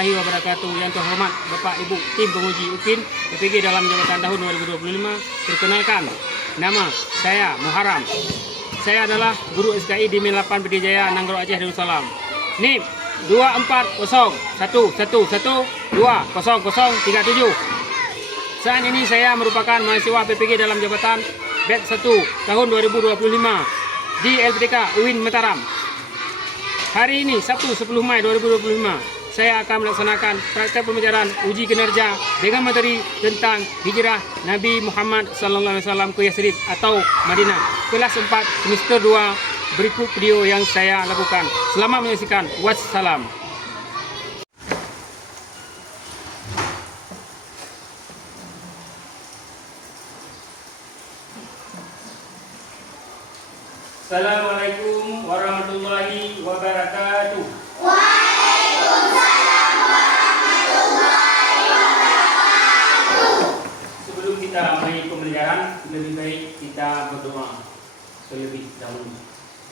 warahmatullahi wabarakatuh. Yang terhormat Bapak Ibu Tim Penguji UPIN PPG dalam jabatan tahun 2025. Perkenalkan, nama saya Muharram. Saya adalah guru SKI di Min 8 PD Jaya, Nanggro Aceh Darussalam. NIM 240111200037. Saat ini saya merupakan mahasiswa PPG dalam jabatan batch 1 tahun 2025 di LPTK UIN Mataram. Hari ini Sabtu 10 Mei 2025 saya akan melaksanakan praktek pembelajaran uji kinerja dengan materi tentang hijrah Nabi Muhammad SAW ke Yathrib atau Madinah kelas 4 semester 2. Berikut video yang saya lakukan. Selamat menyaksikan. Wassalam. Assalamualaikum warahmatullahi wabarakatuh. Waalaikumsalam warahmatullahi wabarakatuh. Sebelum kita mulai pembelajaran, lebih baik kita berdoa terlebih dahulu.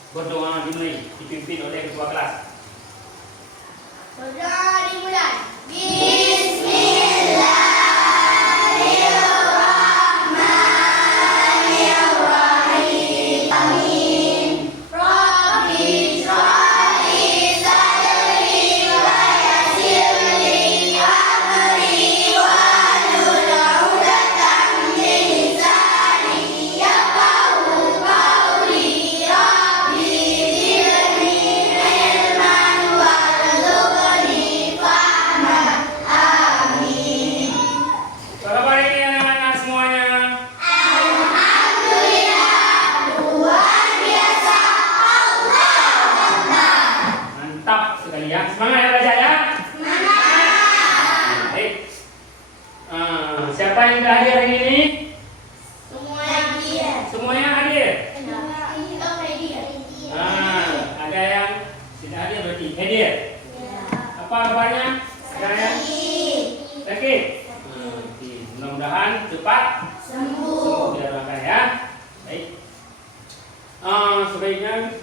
Berdoa dimulai, dipimpin oleh ketua kelas. Berdoa dimulai. Bismillahirrahmanirrahim. Amin. Rabbi shrahli sadri wa yassir li amri wahlul 'uqdatam min lisani yafqahu qawli. Rabbi zidni ilman warzuqni fahman. Amin. Selamat hari ini anak-anak semuanya. Alhamdulillah, luar biasa. Allahumma. Mantap sekali ya. Semangat ya belajar ya. Semangat. Baik. Siapa yang sudah hadir hari ini? Semua hadir. Semuanya hadir. Kita hadir. Ada yang tidak hadir berarti hadir. Apa kabarnya? Ada yang sakit? Okey. Mudah-mudahan cepat Sembuh. kita doakan ya. Baik. Sebaiknya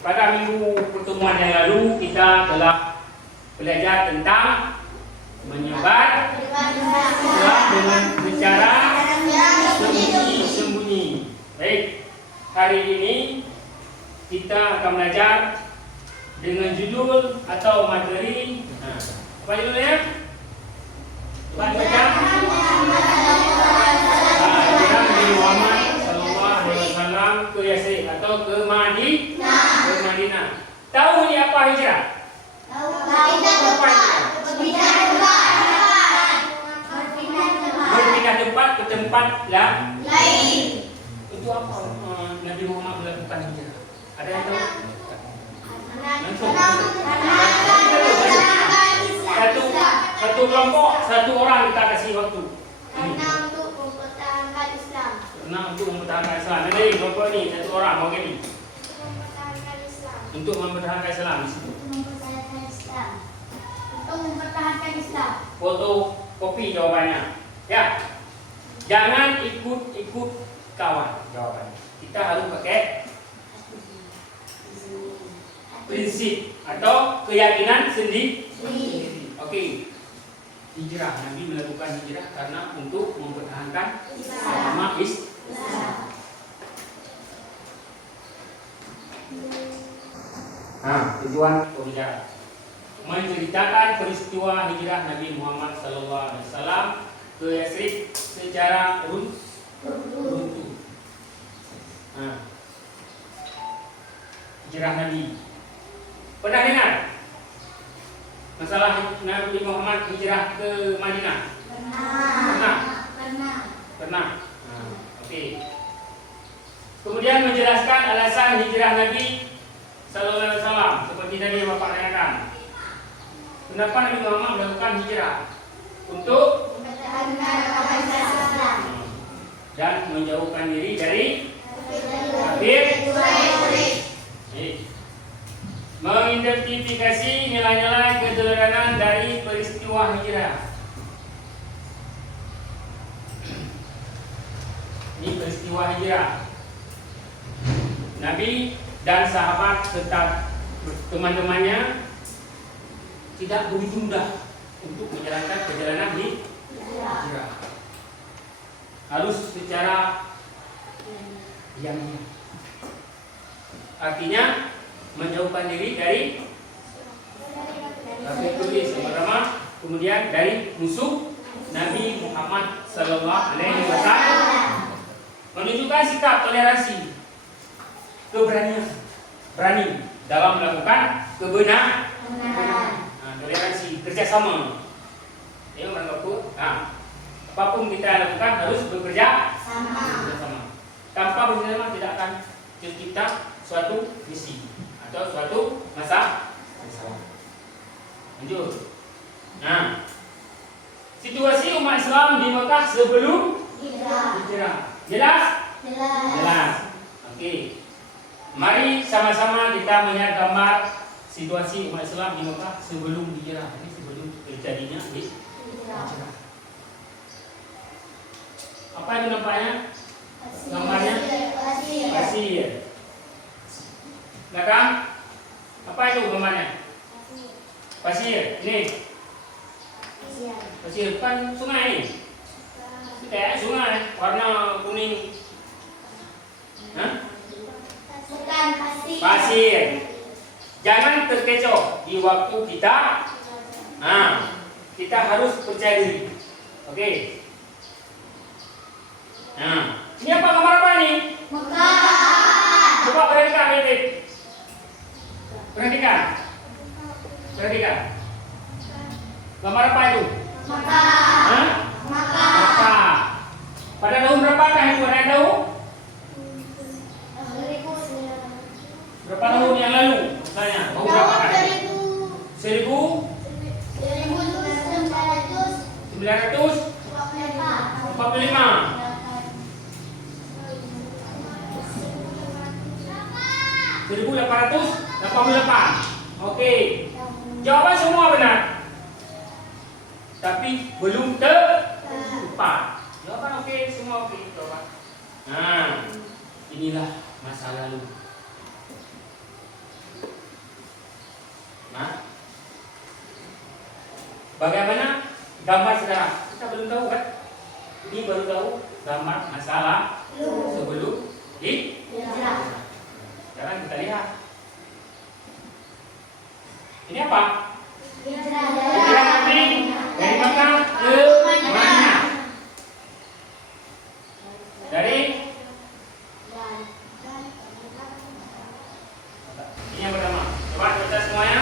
pada minggu pertemuan yang lalu kita telah belajar tentang menyebar Islam dengan cara sembunyi-sembunyi. Baik. Hari ini kita akan belajar dengan judul atau materi. Apa judulnya? Coba baca. Hijrah Nabi Muhammad sallallahu alaihi wasallam ke Yathrib atau ke Madinah. Tahu ni apa hijrah? Berpindah tempat ke tempat lain. Itu apa Nabi Muhammad melakukan hijrah? Ada yang tahu? Langsung. Satu kelompok, satu orang kita kasih waktu. Karena untuk mempertahankan Islam. Karena untuk mempertahankan Islam. Jadi kelompok ini satu orang mau gini. Mempertahankan Islam. Untuk mempertahankan Islam di situ. Mempertahankan Islam. Untuk mempertahankan Islam. Foto kopi jawabannya. Ya. Jangan ikut kawan jawabannya. Kita harus pakai prinsip atau keyakinan sendiri. Okey. Hijrah, Nabi melakukan hijrah karena untuk mempertahankan agama Islam. Tujuan pembicaraan menceritakan peristiwa hijrah Nabi Muhammad SAW ke Yathrib secara runtuh. Hijrah Nabi. Pernah dengar masalah Nabi Muhammad hijrah ke Madinah? Pernah. Okey. Kemudian menjelaskan alasan hijrah Nabi Sallallahu Alaihi Wasallam seperti tadi Bapak tanyakan. Kenapa Nabi Muhammad melakukan hijrah? Untuk dan menjauhkan diri dari kafir. Mengidentifikasi nilai-nilai keteladanan dari peristiwa hijrah. Ini peristiwa hijrah. Nabi dan sahabat serta teman-temannya tidak begitu mudah untuk menjalankan perjalanan hijrah. Harus secara diam-diam. Artinya menjauhkan diri dari kafir turis yang pertama, kemudian dari musuh Nabi Muhammad Sallallahu Alaihi Wasallam. Menunjukkan sikap toleransi, keberanian, berani dalam melakukan kebenaran. Toleransi, kerjasama. Ya, apapun kita lakukan harus bekerja sama. Tanpa bekerjasama tidak akan tercipta suatu misi atau suatu masalah. Lanjut. Nah, situasi umat Islam di Mekah sebelum hijrah. Jelas? Oke. Mari sama-sama kita melihat gambar situasi umat Islam di Mekah sebelum hijrah. Ini sebelum terjadinya hijrah. Apa itu nampaknya? Gambarnya pasir. Belakang? Apa itu gambarnya? Pasir. Ini pasir, bukan sungai. Kayak sungai warna kuning. Bukan Pasir. Jangan terkecoh di waktu kita. Kita harus percaya diri. Oke. Ini apa, gambar apa ini? Coba perhatikan, Bebek. Perhatikan. Gambar apa itu? Maka. Pada tahun berapakah itu? Ada yang tahu? Berapa tahun yang lalu? Misalnya, tahun berapakah? 1888. Oke. Jawaban semua benar. Tapi belum tepat. Jawaban oke, semua oke. Jawaban. Inilah masa lalu. Bagaimana gambar saudara? Kita belum tahu kan? Ini baru tahu gambar masalah sebelum hijrah. Sekarang kita lihat. Ini apa? Hijrah Nabi dari Makkah ke Madinah. Dari ini yang pertama. Coba baca semuanya.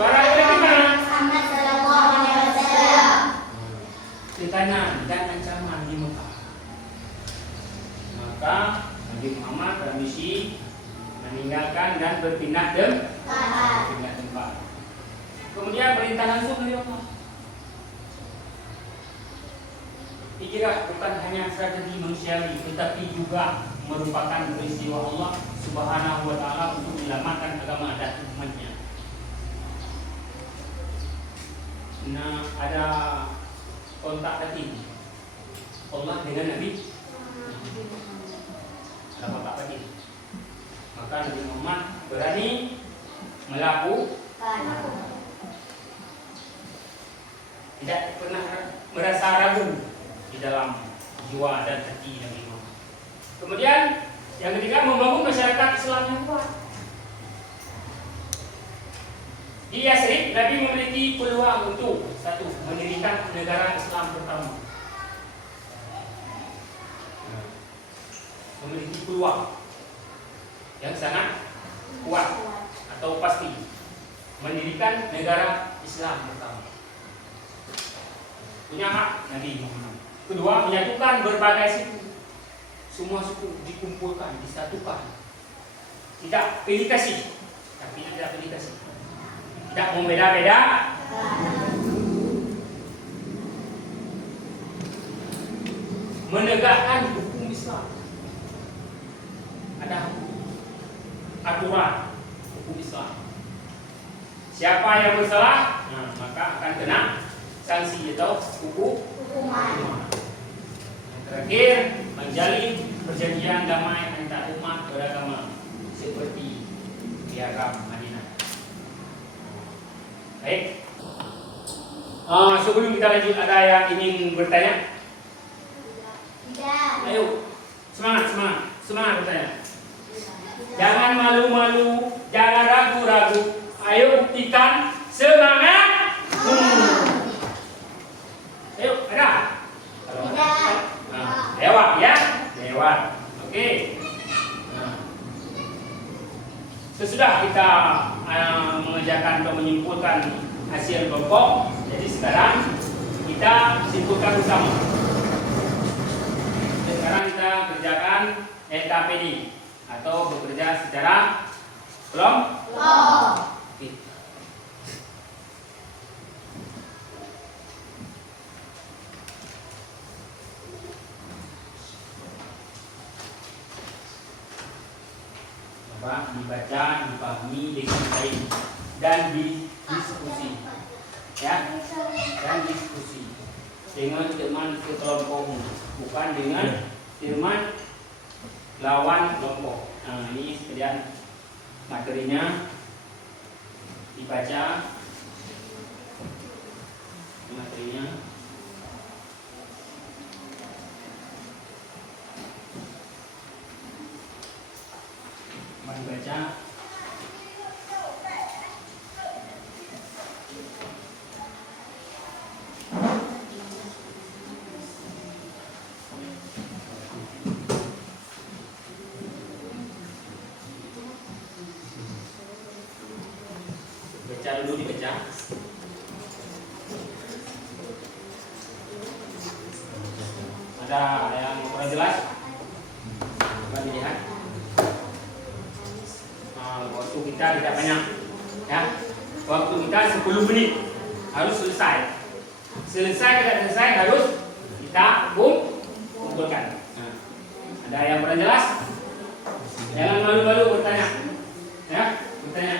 Suara itu gimana? Tekanan dan ancaman di Mekah. Maka Nabi Muhammad bermisi meninggalkan dan berpindah tempat. Kemudian perintah langsung dari Allah. Hijrah bukan hanya strategi manusiawi, tetapi juga merupakan peristiwa Allah Subhanahu wa Ta'ala untuk menyelamatkan agama dan umatnya. Nah, ada kontak batin Allah dengan Nabi. Ada kontak batin. Maka Nabi Muhammad berani melakukan, tidak pernah merasa ragu di dalam jiwa dan hati Nabi Muhammad. Kemudian yang ketiga, membangun masyarakat Islam yang kuat. Di Yasrib, Nabi memiliki peluang untuk satu, mendirikan negara Islam pertama. Memiliki peluang yang sangat kuat atau pasti mendirikan negara Islam pertama. Punya hak Nabi Muhammad. Kedua, menyatukan berbagai suku. Semua suku dikumpulkan, disatukan. Tidak pilih kasih, tapi tidak pilih kasih. Tidak membeda-beda. Menegakkan hukum Islam. Ada aturan hukum Islam. Siapa yang bersalah, maka akan kena sanksi atau hukuman. Yang terakhir, menjalin perjanjian damai antar umat beragama seperti Piagam Madinah. Baik. Sebelum kita lanjut, ada yang ingin bertanya? Tidak. Ayo, semangat bertanya. Jangan malu-malu, jangan ragu-ragu. Ayo buktikan semangat. Ayo, ada? Kalau ada, Tidak. lewat ya, lewat. Oke. Nah, sesudah kita mengerjakan atau menyimpulkan hasil kelompok, jadi sekarang kita simpulkan bersama. Sekarang kita kerjakan LKPD atau bekerja secara kelompok. Oke. Coba dibaca, dipahami dengan baik dan didiskusi, ya, dan diskusi dengan teman sekelompokmu, bukan dengan teman lawan kelompok. Nah, ini sekalian materinya dibaca, materinya. Mari baca. Baca dulu, dibaca. Ada yang kurang jelas? Coba dilihat. Waktu kita tidak banyak, ya. Waktu kita 10 menit harus selesai. Selesai tidak selesai harus kita kumpulkan. Nah, ada yang kurang jelas? Jangan malu-malu bertanya, ya, bertanya.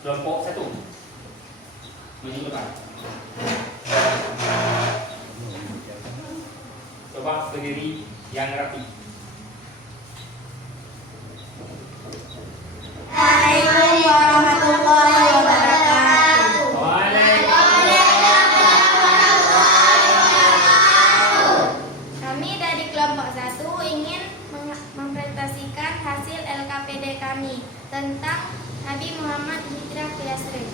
Kelompok 1 menyimpulkan. Coba berdiri yang rapi. Assalamualaikum warahmatullahi wabarakatuh. Kami dari kelompok 1 ingin mempresentasikan hasil LKPD kami tentang Nabi Muhammad hijrah ke Yasrib.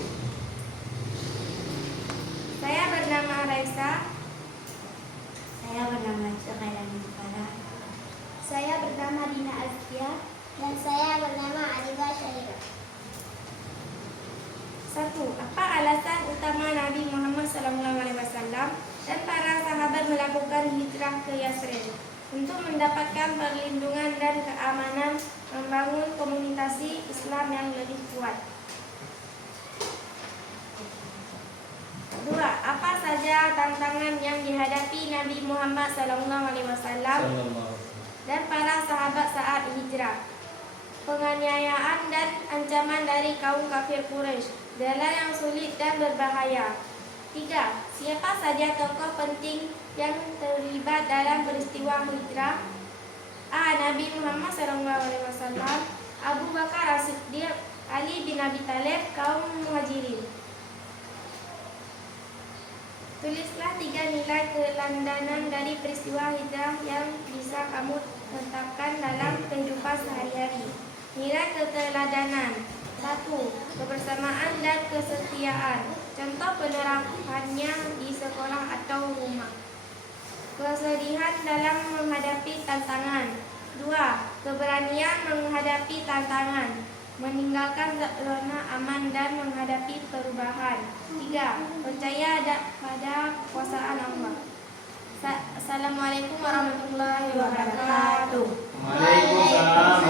Saya bernama Raisa. Saya bernama Sukhailani Farah. Saya bernama Dina Azkia. Dan saya bernama Aliba Syahira. 1. Apa alasan utama Nabi Muhammad SAW dan para sahabat melakukan hijrah ke Yasrib? Untuk mendapatkan perlindungan dan keamanan, membangun komunikasi Islam yang lebih kuat. 2. Apa saja tantangan yang dihadapi Nabi Muhammad SAW dan para sahabat saat hijrah? Penganiayaan dan ancaman dari kaum kafir Quraisy, jalan yang sulit dan berbahaya. 3. Siapa saja tokoh penting yang terlibat dalam peristiwa hijrah? A. Nabi Muhammad SAW, Abu Bakar As-Siddiq, Ali bin Abi Thalib, kaum Muhajirin. Tulislah 3 nilai keteladanan dari peristiwa hijrah yang bisa kamu tetapkan dalam kehidupan sehari-hari. Nilai keteladanan: 1. Kebersamaan dan kesetiaan. Contoh penerapannya di sekolah atau rumah. Kesedihan dalam menghadapi tantangan. 2. Keberanian menghadapi tantangan. Meninggalkan zona aman dan menghadapi perubahan. 3. Percaya pada kekuasaan Allah. Assalamualaikum warahmatullahi wabarakatuh. Waalaikumsalam.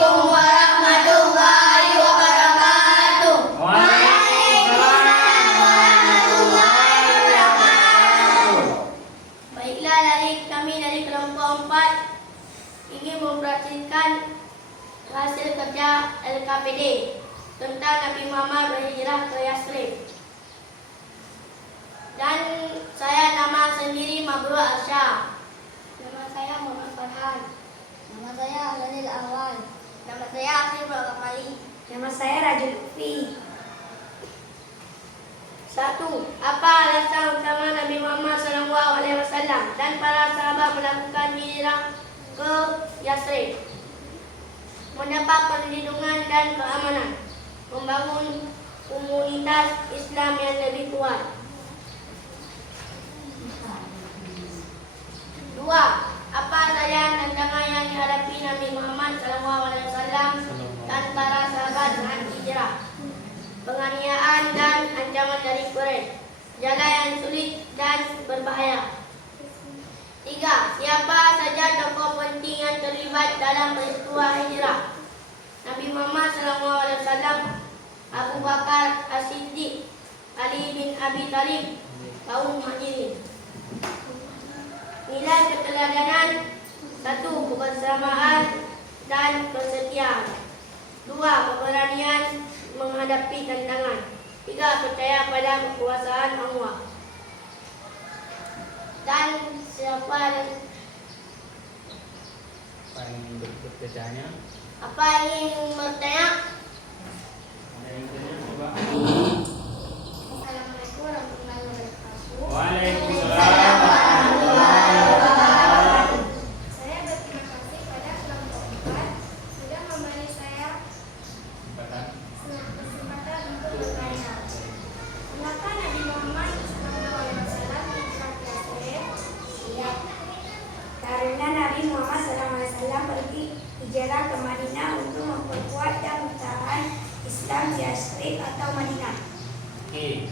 Warahmatullahi wabarakatuh. Baiklah, kami dari kelompok tentang Nabi Muhammad berhijrah ke Yathrib. Dan saya nama sendiri Mabrur Arsha. Nama saya Muhammad Farhan. Nama saya Alanil Awal. Nama saya Akhil Bakamali. Nama saya Rajul Ufi. 1. Apa alasan utama Nabi Muhammad SAW dan para sahabat melakukan hijrah ke Yathrib? Mendapat perlindungan dan keamanan, membangun komunitas Islam yang lebih kuat. 2. Apa saja tantangan yang dihadapi Nabi Muhammad SAW dan para sahabat dengan hijrah? Penganiayaan dan ancaman dari Quraisy, jalan yang sulit dan berbahaya. 3. Siapa saja tokoh penting yang terlibat dalam peristiwa hijrah? Nabi Muhammad SAW, Abu Bakar As-Siddiq, Ali bin Abi Thalib, kaum Muhajirin. Nilai keteladanan: 1. Kebersamaan dan kesetiaan. 2. Keberanian menghadapi tantangan. 3. Percaya pada kekuasaan Allah. Dan siapa yang bertanya? Apa yang bertanya? Ada yang tanya? Coba. Assalamualaikum warahmatullahi wabarakatuh. Waalaikumsalam. Saya berterima kasih pada kelompok 4 sudah memberi saya kesempatan untuk bertanya. Mengapa Nabi Muhammad SAW hijrah ke Yathrib? Siap. Karena Nabi Muhammad SAW pergi hijrah ke Madinah untuk memperkuat dan mempertahankan Islam di Yathrib atau Madinah. Oke.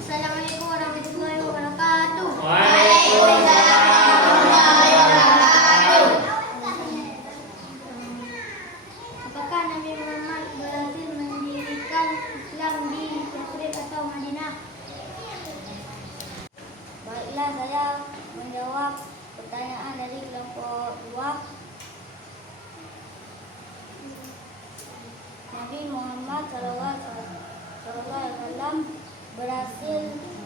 Assalamualaikum warahmatullahi wabarakatuh. Waalaikumsalam warahmatullahi wabarakatuh. Apakah Nabi Muhammad berhasil mendirikan Islam di Yathrib atau Madinah? Baiklah, saya menjawab pertanyaan dari kelompok 2. Nabi Muhammad SAW berhasil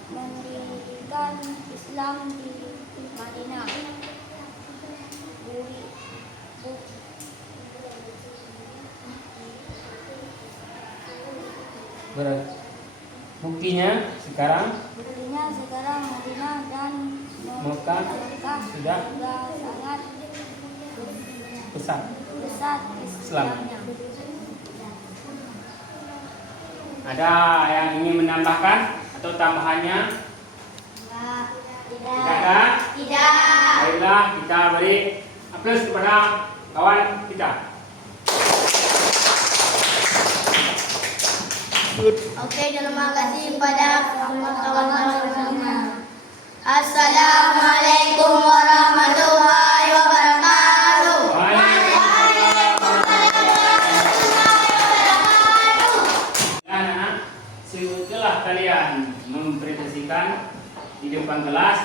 mendirikan Islam di Madinah. Buktinya sekarang Madinah dan Mekah sudah sangat besar besar Islamnya. Ada yang ingin menambahkan atau tambahannya? Tidak ada? Tidak. Baiklah, kita beri aplaus kepada kawan kita. Oke, terima kasih pada kawan-kawan semua. Assalamualaikum warahmatullahi wabarakatuh. Anak-anak, setelah kalian mempresentasikan di depan kelas,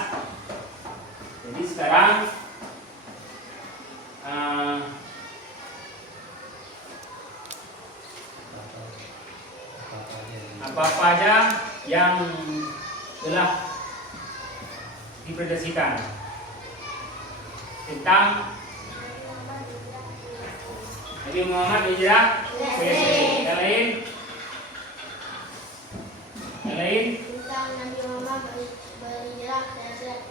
jadi sekarang apa-apa aja yang telah dipresentasikan tentang Nabi Muhammad hijrah ke Yathrib. Yang lain? Yang lain? Tentang Nabi Muhammad berhijrah ke Yathrib.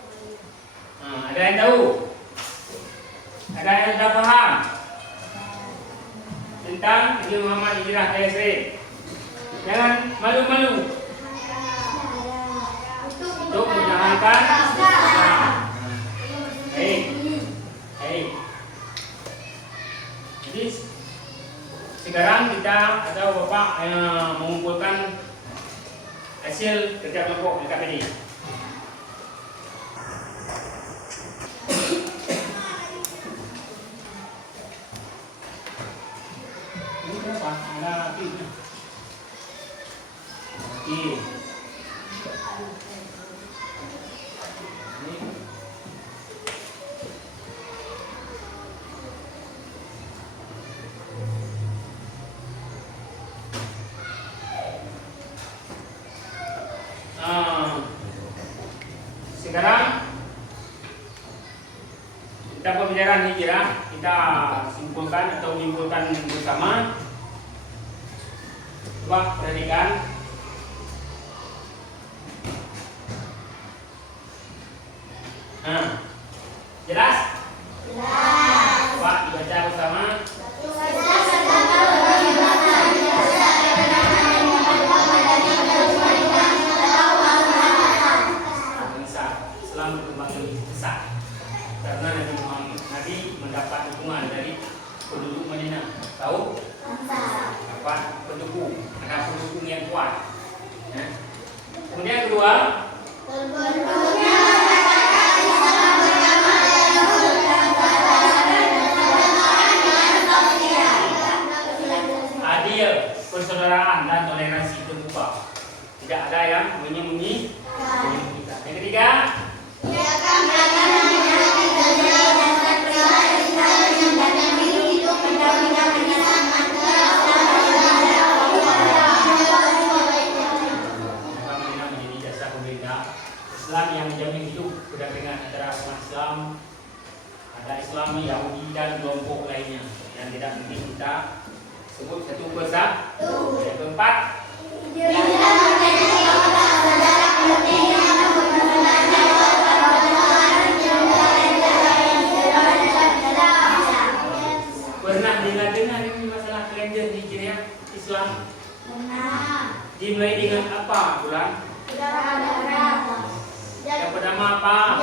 Ada yang tahu? Ada yang sudah paham tentang Nabi Muhammad hijrah ke Yathrib? Jangan malu-malu untuk menjalankan Islam. Baik. Jadi sekarang kita atau Bapak mengumpulkan hasil kerja kelompok LKPD. Ini berapa? Ada apinya. Oke. ajaran hijrah kita simpulkan atau menyimpulkan bersama. Coba perhatikan. Nah, jelas? Jelas. Coba dibaca bersama. Islam berkembang besar karena Nabi mendapat dukungan dari penduduk Madinah. Tahu? Dapat pendukung, ada pendukung yang kuat. Kemudian kedua, adil, persaudaraan dan toleransi terbuka. Tidak ada yang menyembunyi. Yang ketiga, Islam yang menjamin hidup berdampingan antara umat Islam, ada Islam, Yahudi dan kelompok lainnya yang tidak mungkin kita sebut satu persatu. Yang keempat, pernah dengar ini masalah kalender Hijriah Islam? Dimulai dengan apa bulan? Yang pertama apa?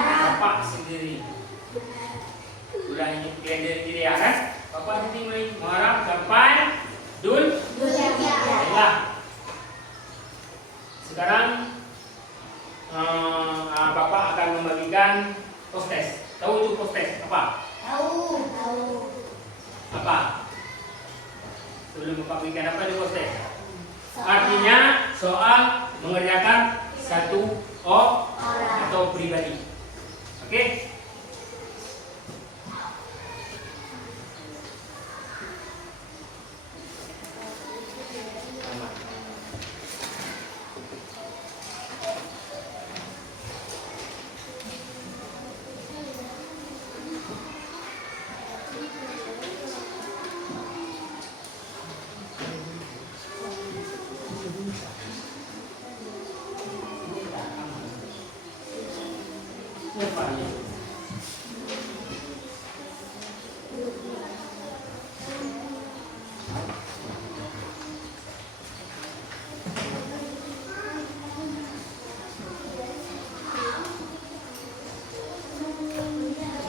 Bapak sendiri. Bulan ini kalender Hijriah kan? Bapak dimulai Muharram sampai Dul. Baiklah. Sekarang Bapak akan membagikan postes. Tahu itu postes apa? Tahu. Apa? Sebelum Bapak bagikan apa itu postes? Artinya soal mengerjakan satu orang atau pribadi. Oke?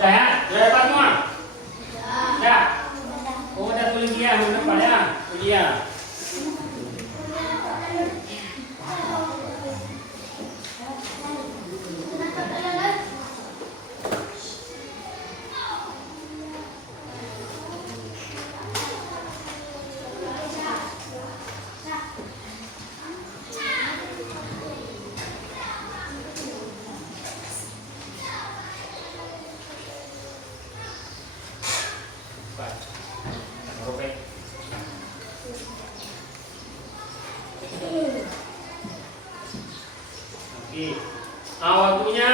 Sudah ya? Sudah dapat semua? Sudah? Oh, udah tulis dia, depan ya. Dia. Oke. Waktunya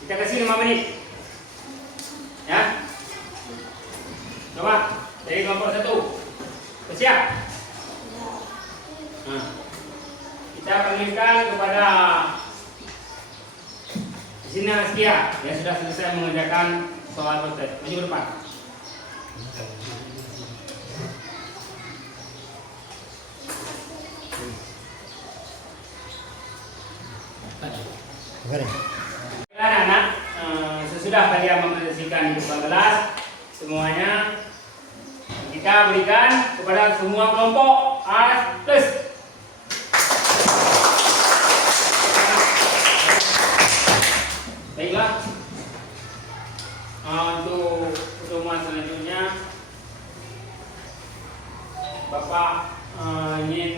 kita kasih 5 menit. Ya. Coba dari kelompok 1. Bersiap. Nah, kita panggilkan kepada Zina Askia yang sudah selesai mengerjakan soal kontes. Maju ke depan. Anak-anak, sesudah kalian mempresentasikan di kelas semuanya, kita berikan kepada semua kelompok A+. Baiklah, untuk pertemuan selanjutnya Bapak ingin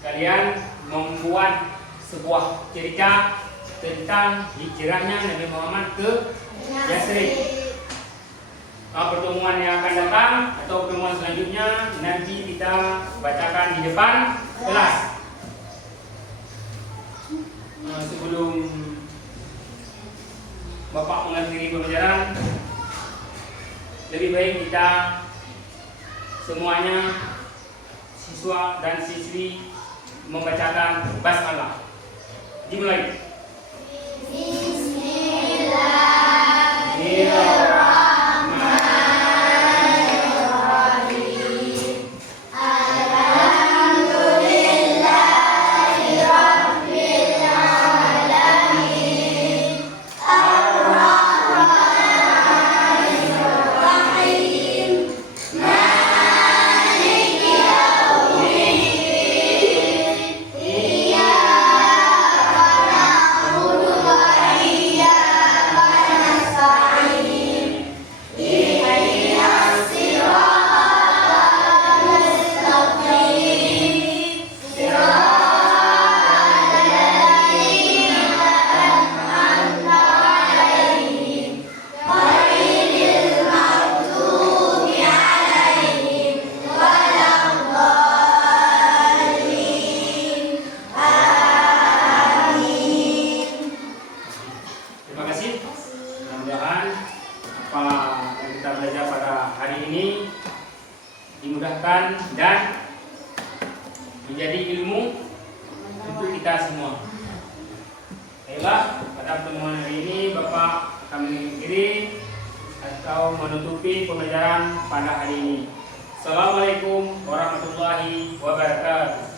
kalian membuat sebuah cerita tentang hijrahnya Nabi Muhammad ke Yasrib. Pertemuan yang akan datang atau pertemuan selanjutnya nanti kita bacakan di depan kelas. sebelum Bapak mengakhiri pembelajaran, lebih baik kita semuanya, siswa dan siswi, membacakan basmalah. Dimulai. Terima kasih. Mudah-mudahan apa yang kita belajar pada hari ini dimudahkan dan menjadi ilmu untuk kita semua. Baiklah, pada pertemuan hari ini Bapak akan mengakhiri atau menutupi pembelajaran pada hari ini. Assalamualaikum warahmatullahi wabarakatuh.